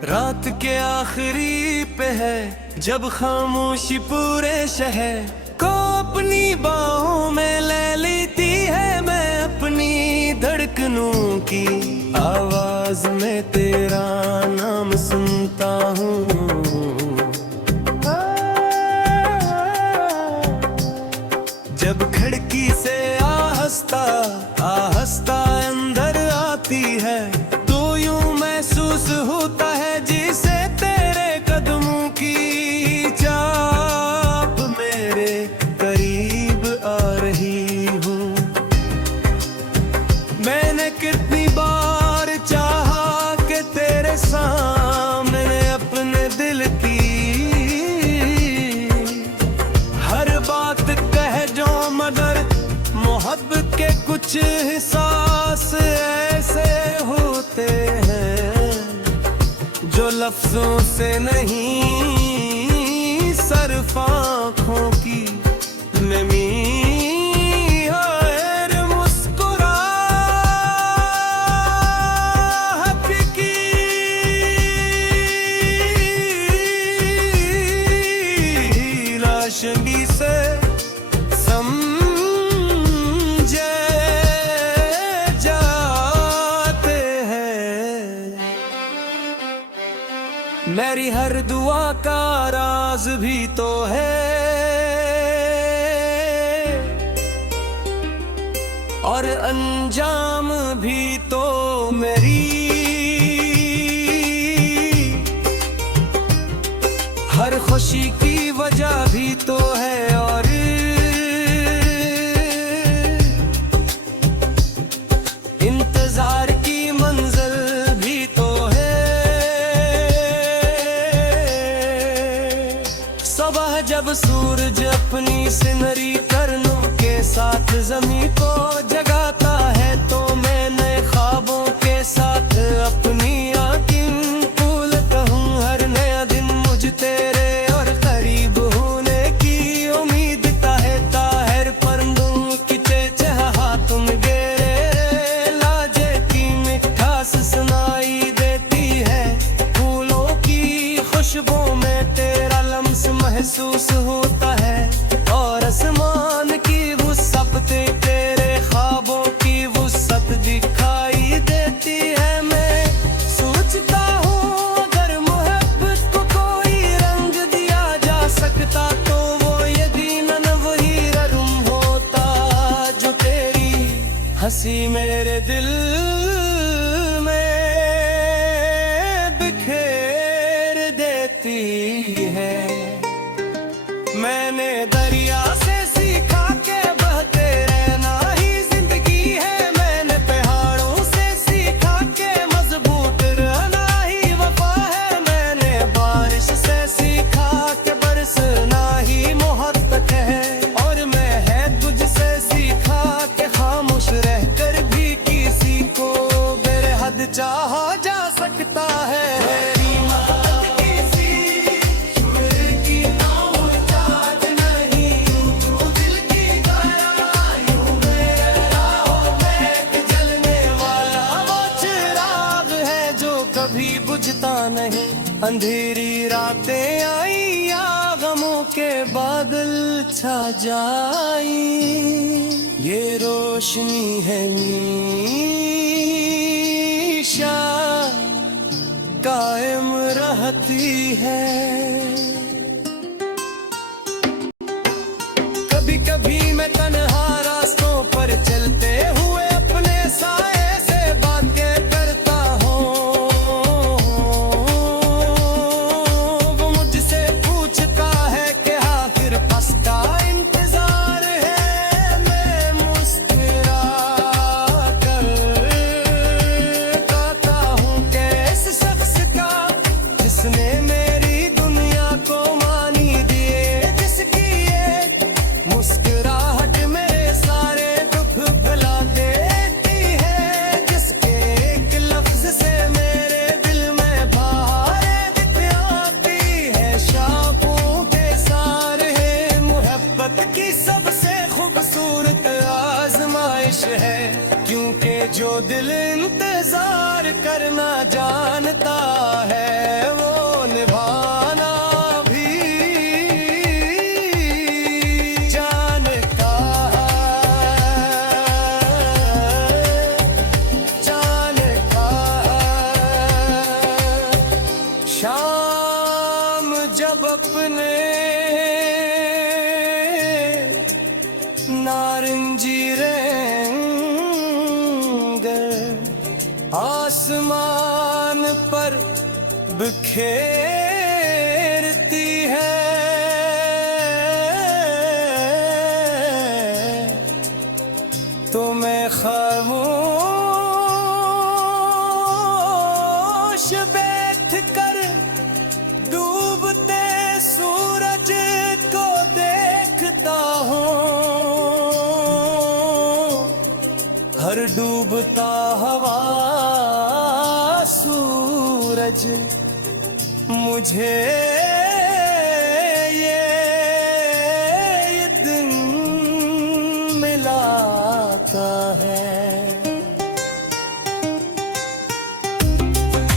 रात के आखिरी पे है जब खामोशी पूरे शहर को अपनी बाहों में ले लेती है। मैं अपनी धड़कनों की आवाज में तेरा नाम सुनता हूँ। जब खिड़की से आहस्ता अंदर आती है तो यूं महसूस होता है जिसे तेरे कदमों की चाप मेरे करीब आ रही हूँ। मैंने कितनी बार चाहा कि तेरे सामने अपने दिल की हर बात कह जाऊं, मगर मोहब्बत के कुछ एहसास ऐसे होते हैं जो लफ्जों से नहीं सिर्फ आँखों की नमी और मुस्कुराहट की रोशनी से मेरी हर दुआ का राज भी तो है और अंजाम भी तो मेरी हर खुशी की वजह भी तो है और इंतजार की मंजिल भी तो जब सूरज अपनी सिनरी करनों के साथ ज़मीं को जगाता है तो मैं नए ख्वाबों के साथ अपनी आँखें खोलता हूँ। हर नया दिन मुझ तेरे और करीब होने की उम्मीद कहता है। परिंदों की चहचहाहट तुम गेरे लाजे की मिठास सुनाई देती है। फूलों की खुशबू में तेरा लम्स महसूस होता है और आसमान की वुसअत तेरे ख्वाबों की वुसअत दिखाई देती है। मैं सोचता हूँ अगर मोहब्बत को कोई रंग दिया जा सकता तो वो यकीनन वही रंग होता जो तेरी हंसी मेरे दिल में बिखेर देती है। मैंने दरिया से सीखा के बहते रहना ही जिंदगी है। मैंने पहाड़ों से सीखा के मजबूत रहना ही वफा है। मैंने बारिश से सीखा के बरसना ही मोहब्बत है। और मैं है तुझसे सीखा के खामोश रहकर भी किसी को बेहद चाहा जा सकता है। कभी बुझता नहीं अंधेरी रातें आई या गमों के बादल छा जाई, ये रोशनी है हमेशा कायम रहती है। कभी कभी मैं तन्हा रास्तों पर चलते हुए अपने साए से बातें करता हूँ। वो मुझसे पूछता है कि आखिर बस का इंतजार है। मैं मुस्कुरा कर कहता हूँ कि इस शख्स का जिसने मेरी आजमाइश है, क्योंकि जो दिल इंतजार करना जानता है वो निभाना भी जानता है। शाम जब अपने नारंगी रंग आसमान पर बिखेरती है, तो मैं खामोश बैठ कर डूबते सूरज को देखता हूँ। हर डूबता हुआ सूरज मुझे ये दिन मिलाता है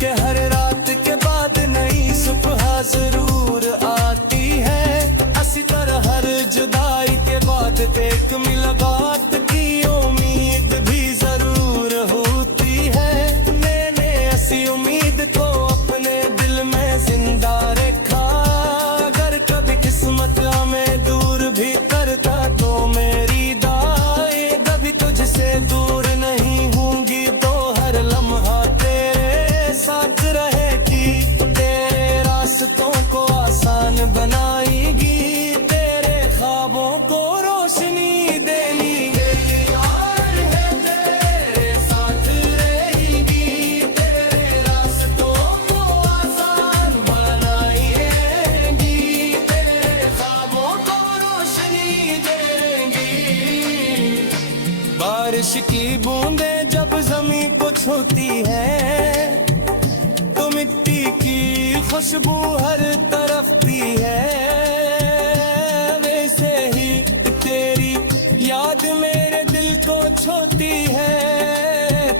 कि हर रात के बाद नई सुबह जरूर आती है। इसी तरह हर जुदाई के बाद एक मुलाकात की उम्मीद भी जरूर होती है। मैंने ऐसी उम्मीद को अपने दिल में जिंदा रखा। अगर कभी किस्मत हमें दूर भी करता तो मेरी दाएं कभी तुझसे दूर नहीं होंगी, तो हर लम्हा तेरे साथ रहेगी। तेरे रास्तों को आसान बनाएगी, तेरे ख्वाबों को रोशनी देनी। यार है तेरे साथ रहेगी, तेरे रास्तों को आसान बनाएगी, तेरे ख्वाबों को रोशनी देंगी। बारिश की बूंदें जब जमीन को छूती है, तो मिट्टी की खुशबू हर तरफ भी है। वैसे ही तेरी याद मेरे दिल को छूती है,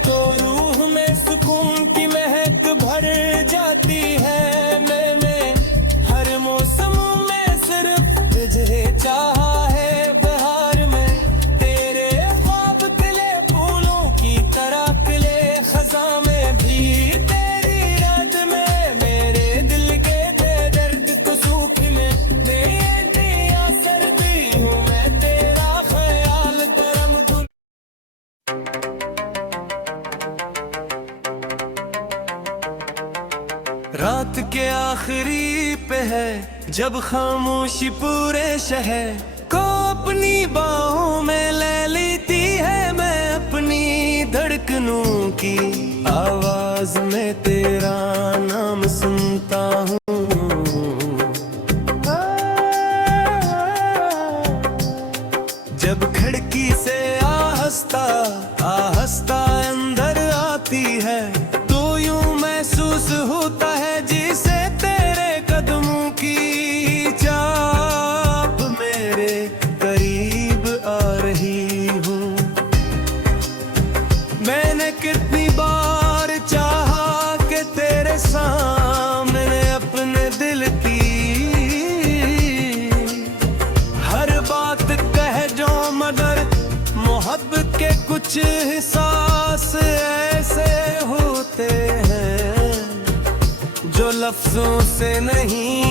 तो रूह में सुकून की महक भर जाती है। मैं हर मौसम में सिर्फ तुझे चाहा है। बहार में तेरे ख्वाब खिले फूलों की तरह खिले, खज़ां में भी तेरी याद में मेरे दिल के दर्द को सूखने दे दिया। सर्दी हूँ मैं तेरा ख्याल गरम धुल। रात के आखिरी पे है जब खामोशी पूरे शहर को अपनी बाहों में ले लेती है। मैं अपनी धड़कनों की आवाज में तेरा नाम सुनता हूँ। जब खिड़की से आहस्ता आहस्ता अंदर आती है, तो यूं महसूस होता है जिसे तेरे कदमों की चाप मेरे करीब आ रही हूँ। मैंने कितनी बार चाहा कि तेरे सामने अपने दिल की हर बात कह जो, मगर मोहब्बत के कुछ एहसास ऐसे होते हैं जो लफ्जों से नहीं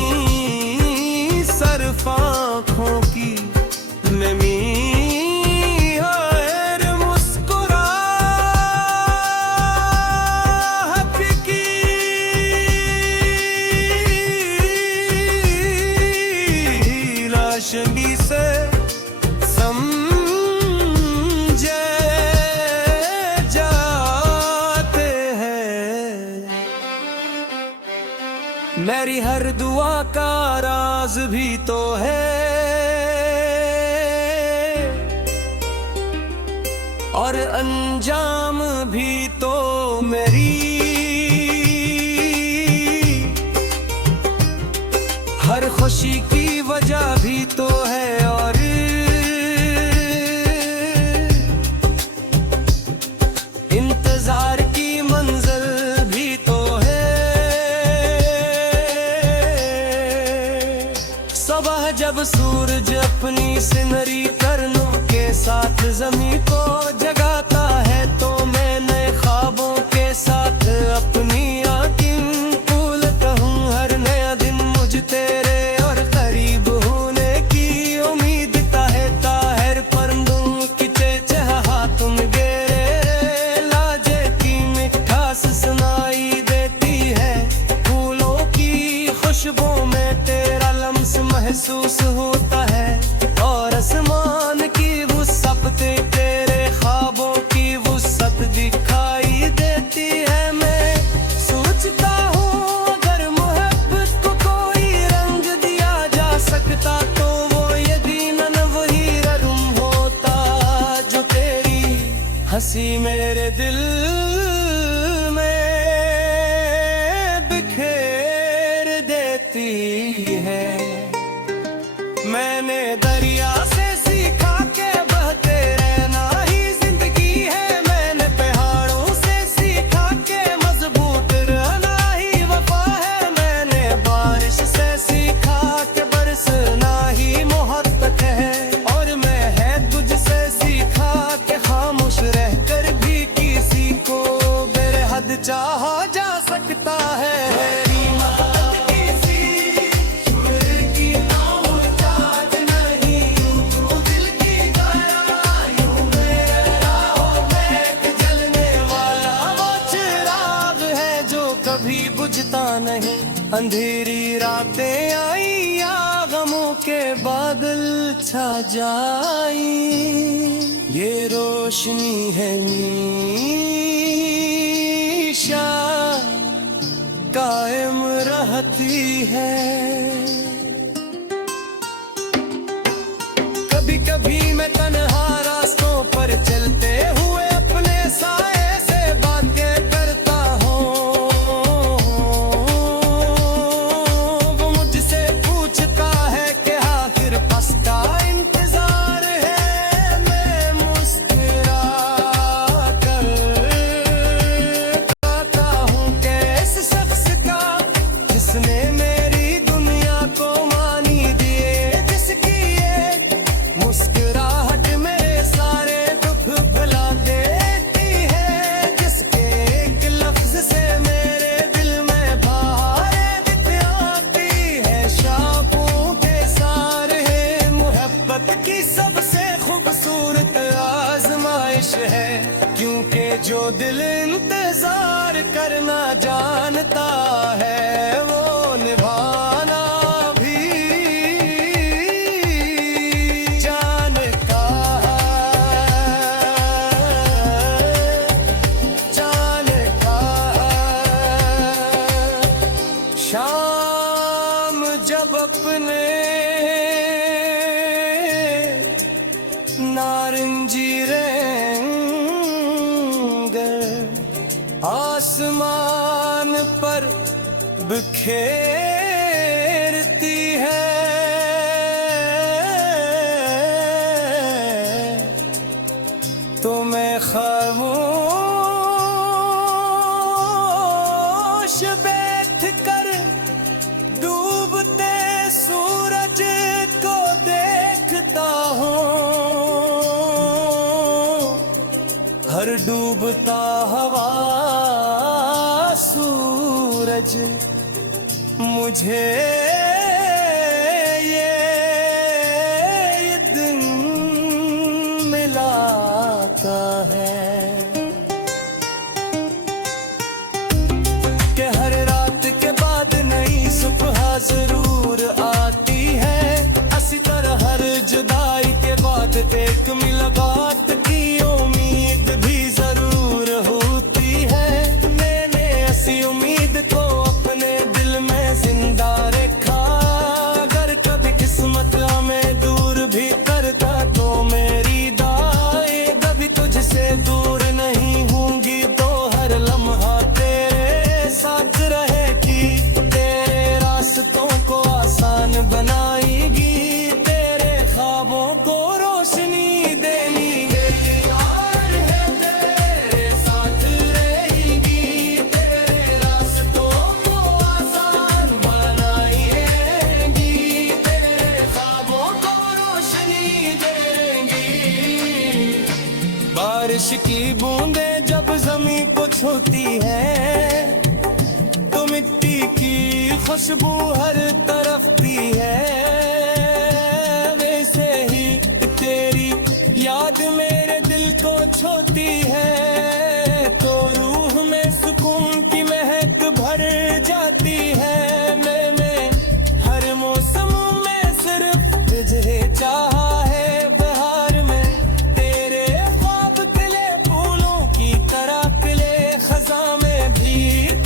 सिर्फ आँखों की नमी और मुस्कुराहट की रोशनी से समझे जाते हैं। मेरी हर दुआ का राज भी तो है, और अंजाम भी तो मेरी। हर खुशी की वजह भी तो है, और सिनरी करनों के साथ जमी को जगाता है, तो मैं नए ख्वाबों के साथ अपनी आँखें खोलता हूँ। हर नया दिन मुझ तेरे और करीब होने की उम्मीद का है। ताहिर परंदों की चहचहा तुम गेरे लाजे की मिठास सुनाई देती है। फूलों की खुशबू में तेरा लम्स महसूस होता है, और आसमान की वुसअत तेरे ख्वाबों की वुसअत दिखाई देती है। मैं सोचता हूँ अगर मोहब्बत को कोई रंग दिया जा सकता, तो वो यकीनन वही रंग होता जो तेरी हंसी मेरे दिल में बिखेर देती है। मैंने दरिया से सीखा के बहते रहना ही जिंदगी है। मैंने पहाड़ों से सीखा के मजबूत रहना ही वफा है। मैंने बारिश से सीखा के बरसना ही मोहब्बत है। और मैं है तुझसे सीखा के खामोश रहकर भी किसी को बेहद चाहा जा सकता है। कभी बुझता नहीं, अंधेरी रातें आई या गमों के बादल छा जाई, ये रोशनी है नीशा कायम रहती है। कभी कभी मैं तन्हा रास्तों पर चलते हुए अपने साए से बातें करता हूँ। वो मुझसे पूछता है कि आखिर पसका इंतजार है। मैं मुस्कुरा कर कहता हूँ कि इस शख्स का जिसने मेरी दुनिया को मानी दिए, जिसकी एक मुस्कुराहट मेरे सारे दुख भुला देती है, जिसके एक लफ्ज से मेरे दिल में बहारें दिख आती है। शाखों के सारे मोहब्बत की सबसे खूबसूरत आजमाइश है, क्योंकि जो दिल इंतजार करना जानता है वो निभाना भी जानता है। शाम जब अपने नारंगी रंग आसमान पर बिखेरती है, तो मैं खामोश बैठ कर डूबते सूरज को देखता हूँ। हर डूबता हवा सूरज मुझे ये दिन मिलाता है कि हर रात के बाद नई सुबह जरूर आती है। इसी तरह हर जुदाई के बाद एक मुलाकात की उम्मीद भी जरूर होती है। मैंने ऐसी उम्मीद को अपने दिल में जिंदा रखा। अगर कभी किस्मत हमें दूर भी करता, तो मेरी दाएं कभी तुझसे दूर बारिश की बूंदें जब जमीन को छूती है तो मिट्टी की खुशबू हर तरफ पी है। वैसे ही तेरी याद मेरे दिल को छूती है तो रूह में सुकून की महक भर जाती है। मैंने हर मौसम में सिर्फ तुझे चाहा है। बहार में तेरे ख्वाब खिले फूलों की तरह खिले, खज़ां में भी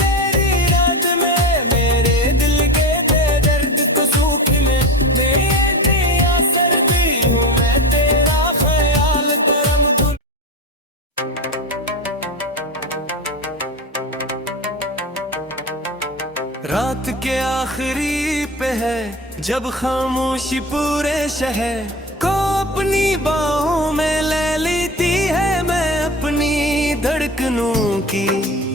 तेरी याद में मेरे दिल के दर्द को सूखने में दिया सर्दी हूँ मैं तेरा ख्याल गरम गुल। रात के आखिरी पे है जब खामोशी पूरे शहर को अपनी बाहों में ले लेती है। मैं अपनी धड़कनों की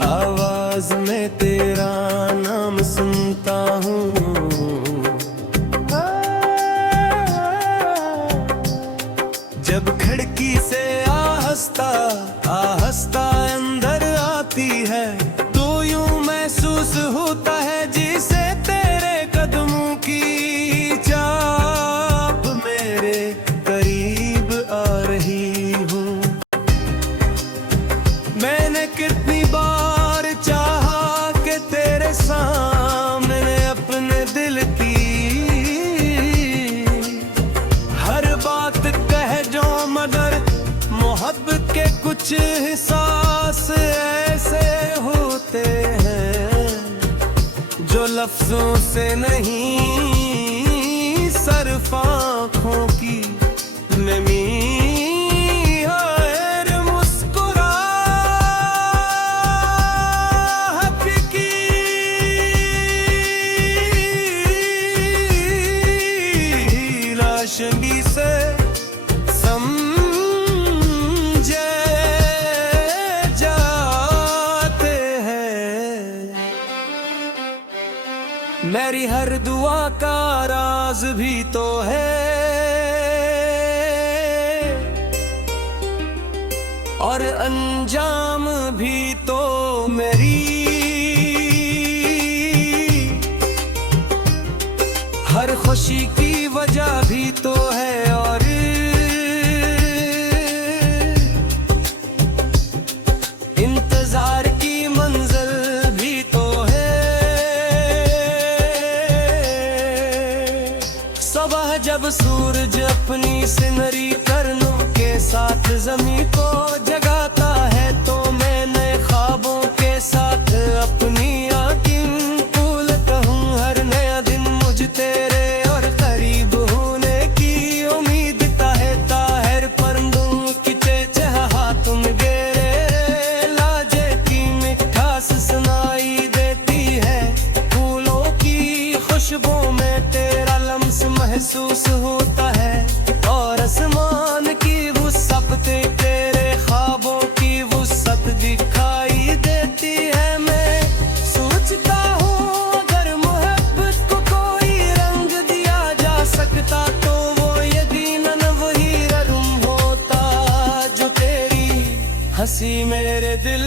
आवाज में तेरा नाम सुनता हूँ। जब खिड़की से आहस्ता आहस्ता अंदर आती है तो यूं महसूस होता है जिसे तेरे कदमों की चाप मेरे करीब आ रही हूँ। मैंने कितनी बार चाहा कि तेरे सामने अपने दिल की हर बात कह जो, मगर मोहब्बत के कुछ एहसास ऐसे होते हैं जो लफ्जों से नहीं सिर्फ आँखों की नमी और मुस्कुराहट की रोशनी से मेरी हर दुआ का राज भी तो है और अंजाम भी तो मेरी हर खुशी की वजह भी तो है और इंतजार की मंजिल भी तो है। सुबह जब सूरज अपनी सिनरी करनों के साथ जमीन को जगाता है तो मैं नए ख्वाबों के साथ अपनी आँखें खोलता हूँ। हर नया दिन मुझ तेरे और करीब होने की उम्मीद ताहिर परंदों की चहचहा तुम गेरे लाजे की मिठास सुनाई देती है। फूलों की खुशबू में तेरा लम्स महसूस होता है और आसमान की वुसअत तेरे ख्वाबों की वुसअत दिखाई देती है। मैं सोचता हूँ अगर मोहब्बत को कोई रंग दिया जा सकता तो वो यकीनन वही रंग होता जो तेरी हंसी मेरे दिल